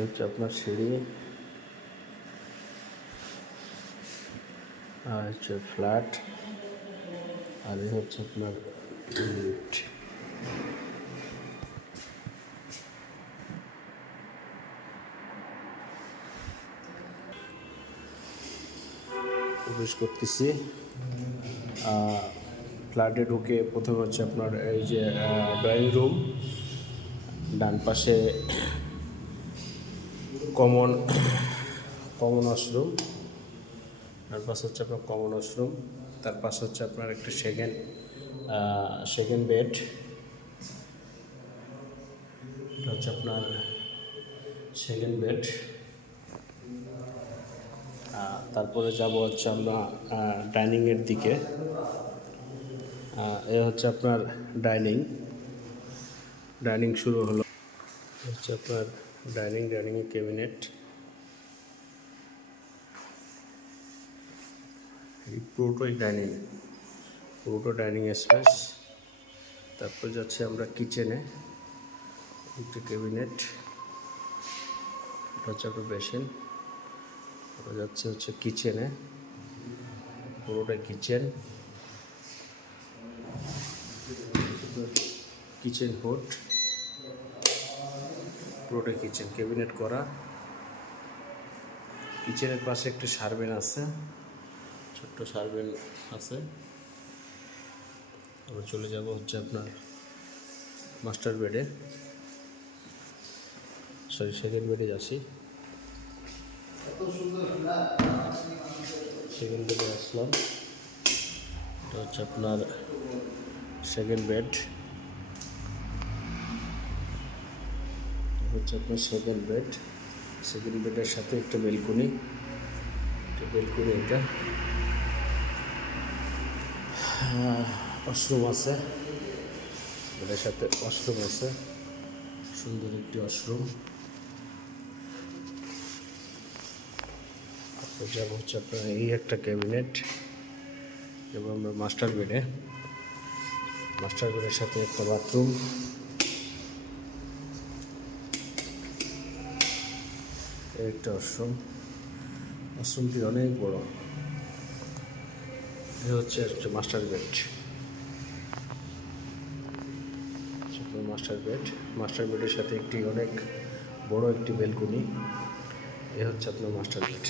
হচ্ছে আপনার সিঁড়ি, আর হচ্ছে ফ্ল্যাট, আর এই হচ্ছে আপনার লিফট। প্রবেশ করতেছি। ফ্ল্যাটে ঢুকে প্রথমে হচ্ছে আপনার এই যে ড্রয়িং রুম, ডান পাশে কমন ওয়াশরুম, ডান পাশে হচ্ছে আপনার কমন ওয়াশরুম, তার পাশে হচ্ছে আপনার একটা সেকেন্ড বেড, এটা হচ্ছে আপনার সেকেন্ড বেড। তারপরে যাব হচ্ছে আমরা ডাইনিংয়ের দিকে। এ হচ্ছে আপনার ডাইনিং শুরু হলো, হচ্ছে আপনার ডাইনিংয়ে ক্যাবিনেট, এই পুরোটাই ডাইনিং স্পেস। তারপর যাচ্ছে আমরা কিচেনে, একটা ক্যাবিনেট, এটা হচ্ছে আপনার বেসিন। তারপর যাচ্ছে হচ্ছে কিচেনে, পুরোটাই কিচেন হুড, পুরোটাই কিচেন, ক্যাবিনেট করা। কিচেনের পাশে একটা সার্ভেন আছে, ছোট্ট সার্ভেন আছে। আমরা চলে যাব হচ্ছে আপনার মাস্টার বেডে, সেকেন্ড বেডে যাচ্ছি। সেকেন্ড বেডে আসলাম, এটা হচ্ছে আপনার সেকেন্ড বেড, সেকেন্ড বেডের সাথে একটা বেলকনি, এটা ওয়াশরুম আছে, বেডের সাথে ওয়াশরুম আছে, সুন্দর একটি ওয়াশরুম। তারপর যাব হচ্ছে আপনার এই একটা ক্যাবিনেট, এবং আমরা মাস্টার বেডের সাথে একটা বাথরুম, একটা ওয়াশরুমটি অনেক বড়। এ হচ্ছে মাস্টার বেডের সাথে একটি অনেক বড় একটি বেলকনি। এ হচ্ছে আপনার মাস্টার বেড।